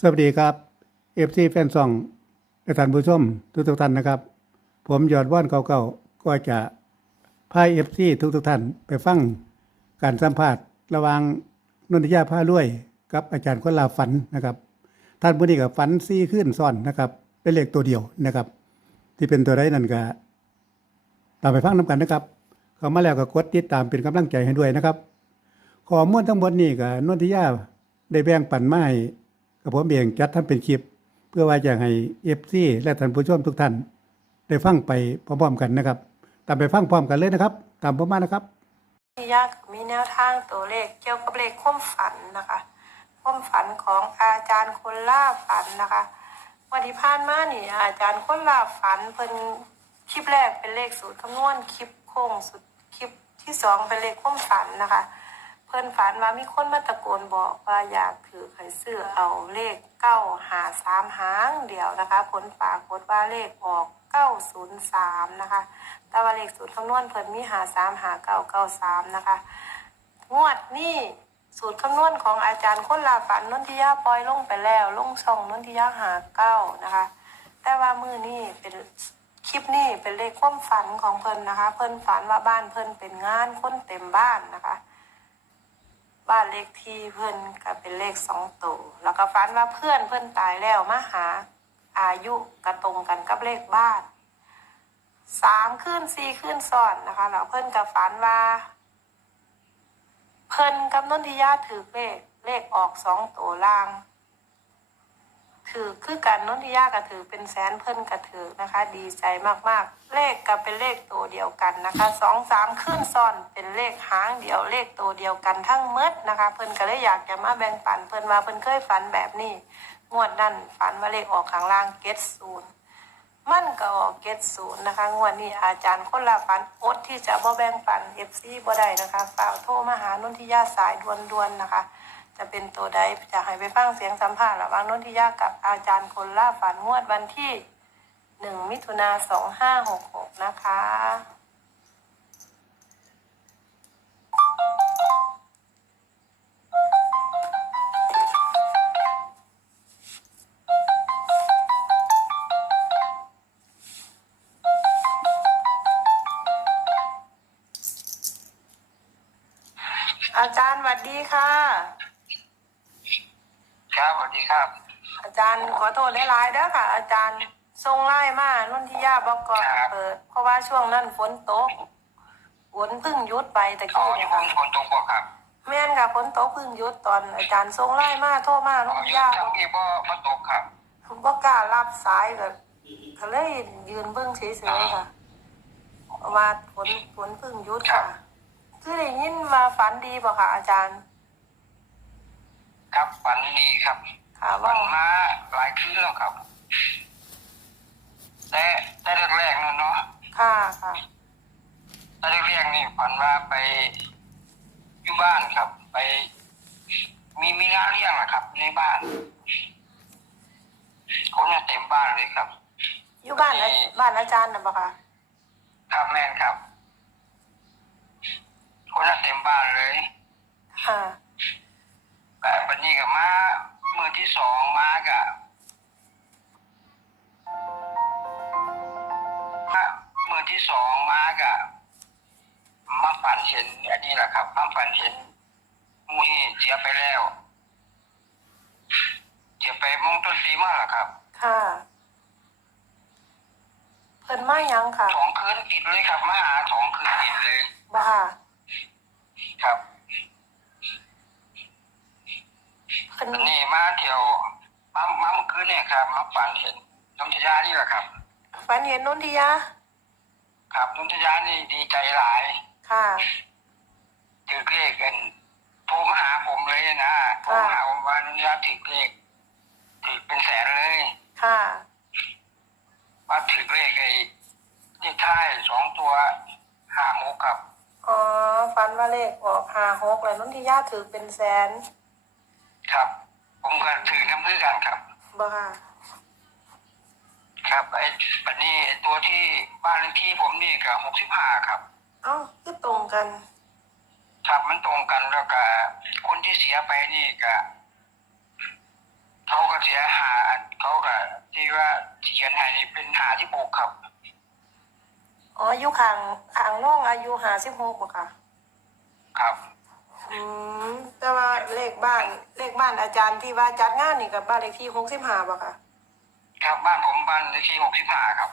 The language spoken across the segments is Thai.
สวัสดีครับเอฟซีแฟนซองและท่านผู้ชมทุกทุกท่านนะครับ ผมยอดว่านเก่าๆก็จะพาเอฟซีทุกทุกท่านไปฟังการสัมภาษณ์ระหว่างนนทิยาผ้าลุวยกับอาจารย์คนลาฝันนะครับ ท่านผู้นี้กับฝันซี่ขึ้นซ่อนนะครับ เป็นเลขตัวเดียวนะครับ ที่เป็นตัวใดนั่นก็ตามไปฟังน้ำกันนะครับ เข้ามาแล้วก็กดติดตามเป็นกำลังใจให้ด้วยนะครับ ข้อมูลทั้งหมดนี้ก็นนทิยาได้แบ่งปันมาให้ กับผมเองจัดทำเป็นคลิป เพื่อว่าจะให้เอฟซีและท่านผู้ชมทุกท่าน ได้ฟังไปพร้อมๆกันนะครับ ตามไปฟังพร้อมกันเลยนะครับ ตามผมมานะครับที่ยากมีแนวทางตัวเลขเกี่ยวกับเลขความฝันนะคะความฝันของอาจารย์คนล่าฝันนะคะวันที่ผ่านมานี่อาจารย์คนล่าฝันเพิ่นคลิปแรกเป็นเลขสูตรคำนวณคลิปโค้งสุดคลิปที่สองเป็นเลขความฝันนะคะ เพิ่นฝันว่ามีคนมาตะโกนบอกว่าอยากถือไข่ซื้อเอาเลขเก้าหาสามหางเดียวนะคะ ผลปรากฏว่าเลขออกเก้าศูนย์สามนะคะ แต่ว่าเลขสูตรคำนวณเพิ่นมีหาสามหาเก้าเก้าสามนะคะ งวดนี้สูตรคำนวณของอาจารย์คนลาฝันนนทิยาปล่อยลงไปแล้ว ลงช่องนนทิยาหาเก้านะคะ แต่ว่ามือนี่เป็นคลิปนี้เป็นเลขความฝันของเพิ่นนะคะ เพิ่นฝันว่าบ้านเพิ่นเป็นงานคนเต็มบ้านนะคะ บ้านเลขที่เพื่อนก็เป็นเลขสองตัวแล้วก็ฝันว่าเพื่อนเพื่อนตายแล้วมาหา อายุกระตรงกันกับเลขบ้านสามขึ้นสี่ขึ้นซ้อนนะคะแล้วเพื่อนกับฝันว่า เพื่อนกับนนทิยาถือเลขเลขออกสองตัวล่าง ถือคือกันนนทิยาก็ถือเป็นแสนเพิ่นก็ถือนะคะ ดีใจมากๆ เลขก็เป็นเลขตัวเดียวกันนะคะสองสามขึ้นซ้อนเป็นเลขหางเดียวเลขตัวเดียวกันทั้งเมดนะคะ เพิ่นก็เลยอยากจะมาแบ่งปันเพิ่นว่าเพิ่นเคยฝันแบบนี้งวดนั่นฝันว่าเลขออกข้างล่างเกตศูนย์มันก็ออกเกตศูนย์นะคะงวดนี้อาจารย์คนละปันอดที่จะบ่แบ่งปันเอฟซีบ่ได้นะคะฝากโทรมาหานนทิยาสายด่วนๆนะคะ จะเป็นตัวใดจะให้ไปฟังเสียงสัมภาษณ์ระหว่างนนทิยากับอาจารย์คนล่าฝันงวดวันที่หนึ่งมิถุนาสองห้าหกหกนะคะ อาจารย์สวัสดีค่ะ ครับสวัสดีครับ อาจารย์ขอโทษหลายๆเด้อค่ะ อาจารย์ส่งไล่มานนทิยาบอกก่อนครับเปิด เพราะว่าช่วงนั้นฝนตกฝนเพึ่งหยุดไปตะอ๋อกี้อเนี่ยู่ยบค่ะนคนตรงบ่ครับแม่นค่ะฝนตกเพึ่งหยุดตอนอาจารย์ส่งไล่มาโทรมานอ๋อนทิอยู่ยาทางนี้บ่บ่ตกครับบ่กล้ารับสายก็ก็เลยยืนเบิ่งเฉยๆค่ะเพราะว่าฝนฝนเพึ่งหยุดค่ะ คือได้ยินว่าฝันดีบ่ค่ะ อาจารย์ ครับฝันดีครับค่ะฝัว่านมาหลายคืนแล้วครับ แต่แต่แรกๆนั่นเนาะค่ะค่ะแต่แรกๆนี่ฝันว่าไปอยู่บ้านครับ ไป มีมีงานเลี้ยงอะครับ ในบ้าน คนเนี่ยเต็มบ้านเลยครับ อยู่บ้านอาบ้านอาจารย์น่ะบ่ค่ะครับแม่นครับ คนเนี่ยเต็มบ้านเลย ค่ะ แต่วันนี้กับมาเมื่อที่สองมากับมาเมื่อที่สองมากับมาฝันเห็นอันนี้แหละครับมาฝันเห็นหมูที่เสียไปแล้วเสียไปมงต้นปีมาแล้วครับ ค่ะเพิ่นมาหยังค่ะสองคืนติดเลยครับมาหาสองคืนติดเลยบ่ค่ะครับ เพิ่น อันนี้มาเที่ยวมามาเมื่อคืนเนี่ยครับมาฝันเห็นน้องทยานี่แหละครับ ฝันเห็นนนทิยา ครับน้องทยานี่ดีใจหลายค่ะ ถือเลขกันโทรมาหาผมเลยนะโทรมาหาผมว่านุญาตถือเลขถือเป็นแสนเลยค่ะ ว่าถือเลขไอ้เลขท้ายสองตัวห้าหกครับ อ๋อ ฝันว่าเลขออกห้าหกแล้วนนทิยาถือเป็นแสน ครับ ผมก็ถือน้ำมือกันครับ บ่ค่ะ ครับไอ้บัดนี้ไอ้ตัวที่บ้านเลขที่ผมนี่ก็หกสิบห้าครับ เอ้าคือตรงกัน ครับมันตรงกันแล้วก็คนที่เสียไปนี่ก็เขาก็เสียเขียนให้นี่เป็นหาที่หกครับ อ๋ออยู่ข้างข้างน้องอายุห้าสิบหกบ่ค่ะครับ อืมแต่ว่าเลขบ้านเลขบ้านอาจารย์ที่ว่าจัดงานนี่กับบ้านเลขที่หกสิบห้าบ่ค่ะครับบ้านผมบ้านเลขที่หกสิบห้าครับ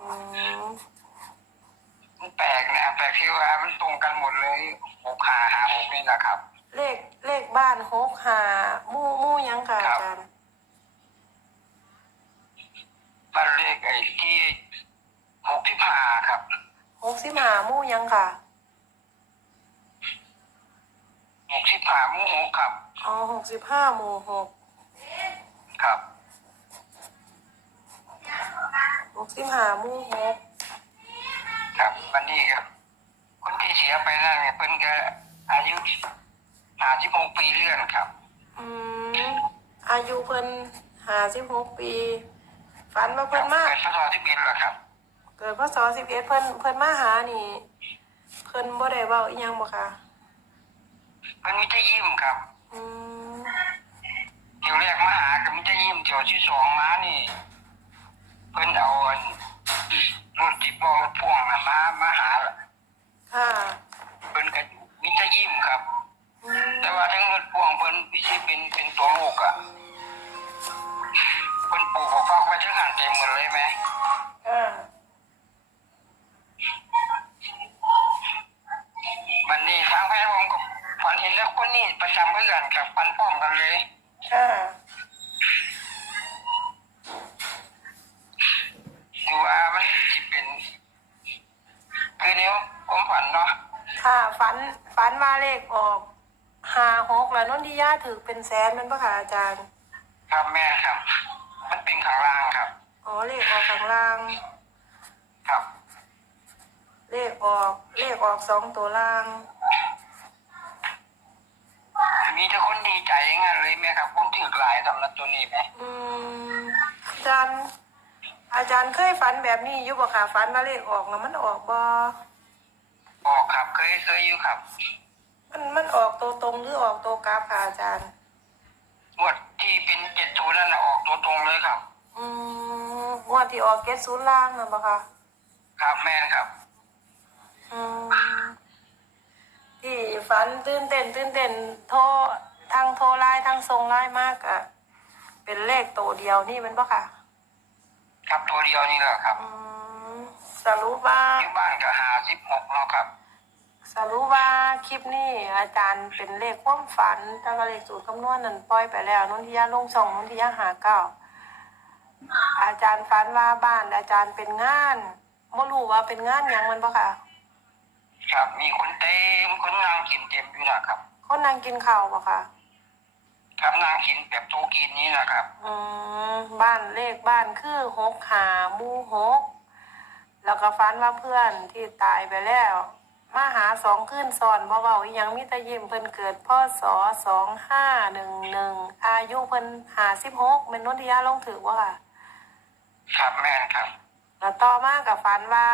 อืมมันแปลกนะแปลกที่ว่ามันตรงกันหมดเลยหกหาหาหกนี่นะครับ เลขเลขบ้านหกห้าหมู่หมู่หยังค่ะครัอาบ จารย์บ้านเลขไอ้ที่หกสิบห้าครับ หกสิบห้าหมู่หยังค่ะ หกสิบห้าหมู่หกครับ อ๋อหกสิบห้าหมู่หกครับหกสิบห้าหมู่หกครับวันนี้ครับคนที่เสียไปนั่นเนี่ยเพิ่นก็อายุหาสิบหกปีเลื่อนครับ อืมอายุเพิ่นห้าสิบหกปี ฝันว่าเพิ่นมาเกิดพศที่บินเหรอครับ เกิดพศสิบเอ็ดเพิ่นเพิ่นมาหานี่ เพิ่นบ่ได้เว้าอีหยังบ่ค่ะ เพิ่นมิจะยิ้มครับอืมเที่ยวแรกมาหากับมิจะยิ้มเที่ยวที่สองมานี่เพิ่นเอาอันรถจิบรถพ่วงน่ะมามาหาค่ะเพิ่นก็มิจะยิ้มครับ อืมแต่ว่าทั้งรถพ่วงเพิ่นพี่สิเป็นเป็นตัวลูกอะเพิ่นปลูกของฟักไว้ทั้งหันเต็มหมดเลยไหมอ่า กับฟันป้อมกันเลยค่ะ ดูว่ามันสิเป็น คือเนี้ยผมฝันเนาะค่ะฝันฝันว่าเลขออกห้าหกแล้วนนทิยาถือเป็นแสนแมันปะค่ะอาจารย์ ครับแม่ครับ มันเป็นข้างล่างครับ อ๋อเลขออกข้างล่าง ครับ เลขออกเลขออกสองตัวล่าง มีแต่คนดีใจงั้นเลยแม่ครับผมถือหลายสำหรับตัวนี้ไหมอืมอาจารย์ อาจารย์เคยฝันแบบนี้อยู่บ่ค่ะฝันว่าเลขออกแล้วมันออกบ่ออกครับเคยเคยอยู่ครับมันมันออกตัวตรงหรือออกตัวกราฟค่ะอาจารย์งวดที่เป็นเจ็ดศูนย์นั่นน่ะออกตัวตรงเลยครับ อืมงวดที่ออกเกตศูนย์ล่างนะบ่ค่ะ ครับแม่นครับ อืม ที่ฝันตื่นเต้นตื่นเต้นโทรทางโทรไลน์ทางส่งไลน์มากอะเป็นเลขตัวเดียวนี่แมันปะค่ะ ครับตัวเดียวนี่แหละครับอืมสรุปว่าอยู่บ้านก็หาสิบหกเนาะครับ สรุปว่าคลิปนี้อาจารย์เป็นเลขความฝันแต่ว่าเลขสูตรคำนวณนั่นปล่อยไปแล้วนนทิยาลงช่องนนทิยาหาเก้าอาจารย์ฝันว่าบ้านอาจารย์เป็นงานไม่รู้ว่าเป็นงานหยังมันปะค่ะ ครับ มีคนเต็มคนนางกินเต็มอยู่นะครับคนนั่งกินข้าวปะค่ะครับนางกินแบบโตะกินนี้นะครับ อืมบ้านเลขบ้านคือหกหาหมู่หกแล้วก็ฝันว่าเพื่อนที่ตายไปแล้ว มาหาสองขึ้นซ้อนบ่เบาอีหยังมิตรยิ้มเพิ่นเกิดพ่อสอสองห้าหนึ่งหนึ่งอายุเพิ่นหาสิบหกเป็นนนทิยาลงถือว่าค่ะครับแม่นครับ แล้วต่อมากับฝันว่า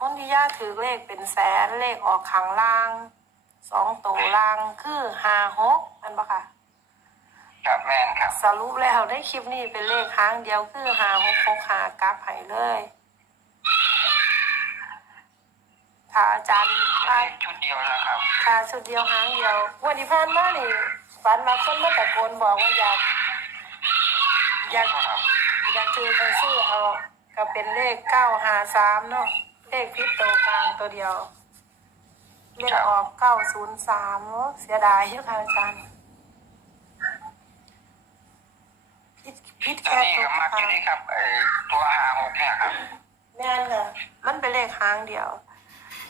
นนทิยาถือเลขเป็นแสนเลขออกขังล่างสองตัวล่างคือหาหกอันปะค่ะ ครับแม่นครับ สรุปแล้วในคลิปนี้เป็นเลขค้างเดียวคือหาหกหกหากราฟให้เลยถ้าอาจารย์เลว่าขชุดเดียวนะครับถ้าชุดเดียวหางเดียวงวันที่ผ่านมานี่ฝันว่าคนมาตะโกนบอกว่าอยาก อยาก ครับ อยากซื้อไปซื้อเอาก็เป็นเลขเก้าหาสามเนาะ เลขพิษตัวกลางตัวเดียว เลขออกเก้าศูนย์สามเสียดายเยอะค่ะอาจารย์พิษพิษตัวแค่นี้ตัวก็มักอยู่ค่ะนี่ครับไอ้ตัวหาหกเนี่ยครับแม่นค่ะมันเป็นเลขหางเดียว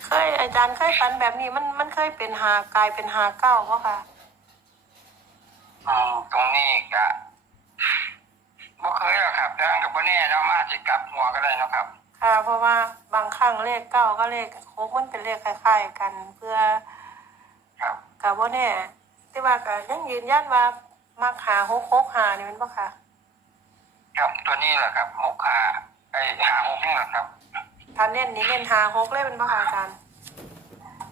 เคยอาจารย์เคยฝันแบบนี้มันมันเคยเป็นหากลายเป็นหาเก้าเพราะค่ะ อืมตรงนี้ก็บ่เคยหรอกครับแต่อันกับบ่แน่เนาะมาสิกลับหัวก็ได้เนาะครับ ค่ะเพราะว่าบางครั้ง เลขเก้าก็เลขหกมันเป็นเลขคล้ายๆ กันเพื่อครับกับว่าเนี่ยแต่ว่าก็ยังยืนยันว่ามักหาหกหกหานี่แมันปะค่ะ ครับตัวนี้แหละครับหกหาไอ้หาหกนี่แหละครับถ้าเน้นนี่เน้นหาหกเลยเป็นปะค่ะอาจารย์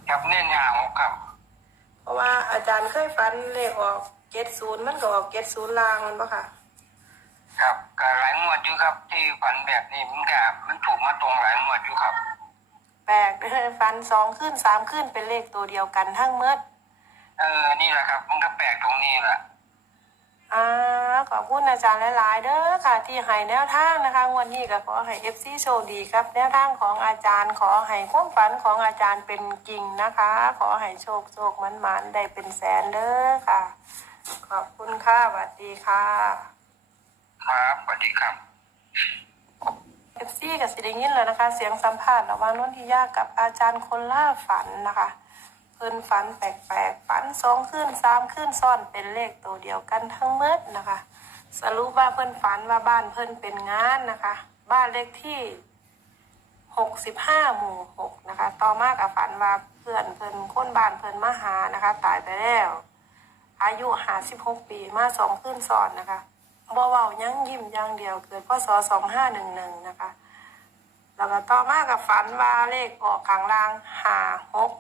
ครับเน้นหาหกครับเพราะว่าอาจารย์เคยฝันเลขออกเจ็ดศูนย์มันก็ออกเจ็ดศูนย์ลางแมันปะค่ะ ครับก็ก็หลายงวดอยู่ครับ ที่ฝันแบบนี้มันก็มันถูกมาตรงหลายงวดอยู่ครับ แปลกเด้อฟันสองขึ้นสามขึ้นเป็นเลขตัวเดียวกันทั้งเมื่อเออ นี่แหละครับ มันก็แปลกตรงนี้แหละอ่าขอบคุณอาจารย์หลายๆเด้อค่ะ ที่ให้แนวทางนะคะงวันนี้ก็ขอให้เอฟซีโชคดีครับ แนวทางของอาจารย์ขอให้ความฝันของอาจารย์เป็นจริงนะคะ ขอให้โชคโชคมันมันๆได้เป็นแสนเด้อค่ะ ขอบคุณค่ะสวัสดีค่ะ ครับสวัสดีครับ เอฟซีกับสิได้ยินแล้วนะคะ เสียงสัมภาษณ์ระหว่างนนทิยากับอาจารย์คนล่าฝันนะคะ เพิ่นฝันแปลกๆฝันสองขึ้นสามขึ้นซ้อนเป็นเลขตัวเดียวกันทั้งเมดนะคะ สรุปว่าเพิ่นฝันว่าบ้านเพิ่นเป็นงานนะคะ บ้านเลขที่หกสิบห้าหมู่หกนะคะ ต่อมากับฝันว่าเพื่อนเพิ่นคนบ้านเพิ่นมาหานะคะ ตายไปแล้ว อายุห้าสิบหกปีมาสองขึ้นซ้อนนะคะ บเว้ายังยิ้มอย่างเดียวเกิดพศสองห้าหนึ่งหนึ่งนะคะ แล้วก็ต่อมากับฝันว่าเลขออกข้างล่างหาหก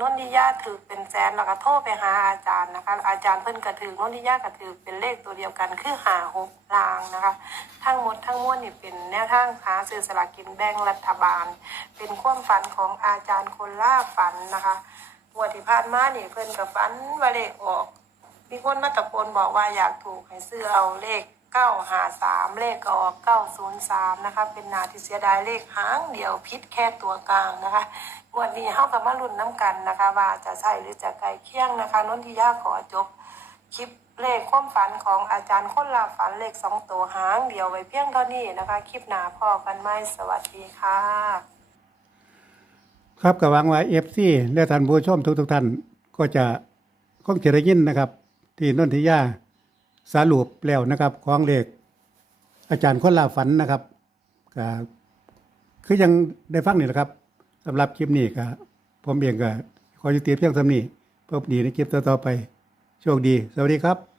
นนทิยาถือเป็นแสนแล้วก็โทรไปหาอาจารย์นะคะ อาจารย์เพิ่นกระถือนนทิยากระถือเป็นเลขตัวเดียวกันคือหาหกลางนะคะ ทั้งหมดทั้งมวลนี่เป็นแนวทางหาซื้อสลากกินแบ่งรัฐบาล เป็นความฝันของอาจารย์คนล่าฝันนะคะงวดที่ผ่านมาเนี่ยเพิ่นกับฝันว่าเลขออก มีคนมาตะโกนบอกว่าอยากถูกให้ซื้อเอาเลขเก้าหาสามเลขก็ออกเก้าศูนย์สามนะคะ เป็นนาที่เสียดายเลขหางเดียวพิษแค่ตัวกลางนะคะงวันนี้เฮากับมาลุ้นน้ำกันนะคะ ว่าจะใช่หรือจะไกลเคียงนะคะนนทิยาขอจบคลิปเลขความฝันของอาจารย์คนลาฝันเลขสองตัวหางเดียวไว้เพียงเท่านี้นะคะ คลิปหนาพอกันไหมสวัสดีค่ะ ครับก็หวังว่าเอฟซีและท่านผู้ชมทุกๆท่านก็จะคงจะได้ยินนะครับ ที่นนทิยาสรุปแล้วนะครับของเลขอาจารย์คนลาฝันนะครับก็คือยังได้ฟังนี่แหละครับสำหรับคลิปนี้ก็ผมเองก็ขอยุติเพียงเท่านี้พบดีในคลิปต่อๆไป โชคดี สวัสดีครับ